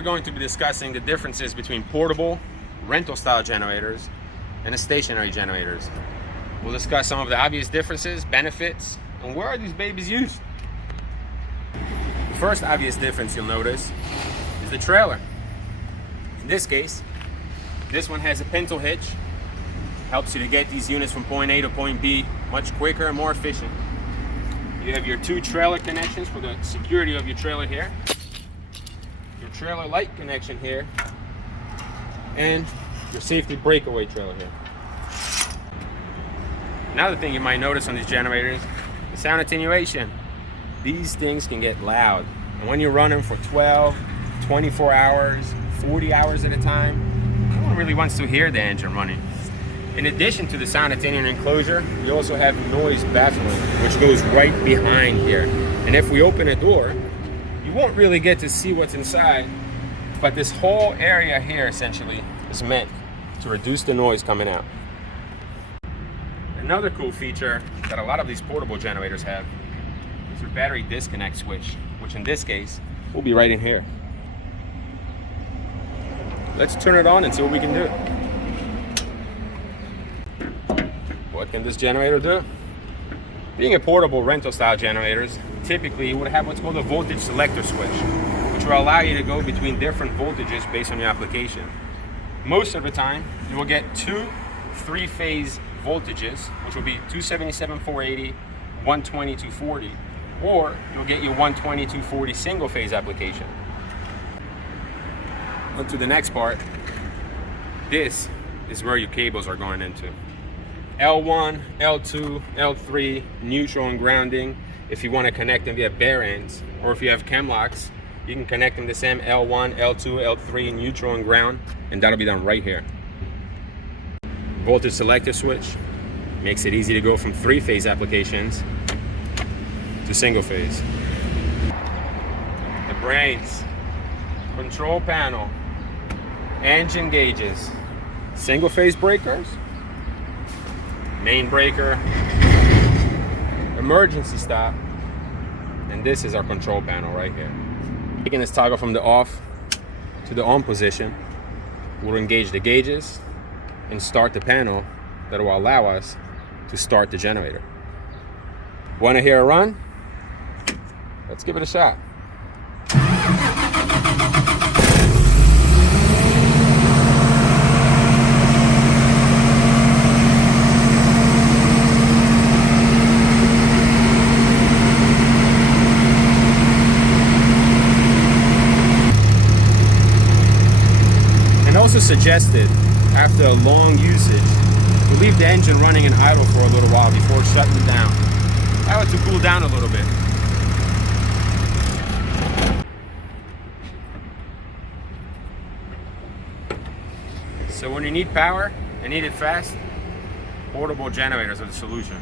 we're going to be discussing the differences between portable, rental style generators and the stationary generators. We'll discuss some of the obvious differences, benefits, and where are these babies used. The first obvious difference you'll notice is the trailer. In this case, this one has a pintle hitch. Helps you to get these units from point A to point B much quicker and more efficient. You have your two trailer connections for the security of your trailer here, your trailer light connection here, and your safety breakaway trailer here. Another thing you might notice on these generators is sound attenuation. These things can get loud, and when you run them for 12, 24 hours, 40 hours at a time, no one really wants to hear the engine running. In addition to the sound attenuating enclosure, you also have noise baffling, which goes right behind here. And if we open a door, you won't really get to see what's inside, but this whole area here essentially is meant to reduce the noise coming out. Another cool feature that a lot of these portable generators have is your battery disconnect switch, which in this case will be right in here. Let's turn it on and see what we can do. What can this generator do? Being a portable rental style generators, typically you would have what's called a voltage selector switch, which will allow you to go between different voltages based on your application. Most of the time, you will get two 3-phase voltages, which will be 277 480, 120 240, or you'll get your 120 240 single phase application. On to the next part. This is where your cables are going into. L1, L2, L3, neutral and grounding. If you want to connect them via bare ends, or if you have chem locks, you can connect them the same L1, L2, L3, neutral and ground, and that'll be done right here. Voltage selector switch makes it easy to go from 3-phase applications to single phase. The brains, control panel, engine gauges, single phase breakers, main breaker, emergency stop, and this is our control panel right here. Taking this toggle from the off to the on position, we'll engage the gauges and start the panel that will allow us to start the generator. Want to hear a run? Let's give it a shot. Also suggested, after a long usage, to leave the engine running in idle for a little while before shutting it down. Allow it to cool down a little bit. So when you need power and need it fast, portable generators are the solution.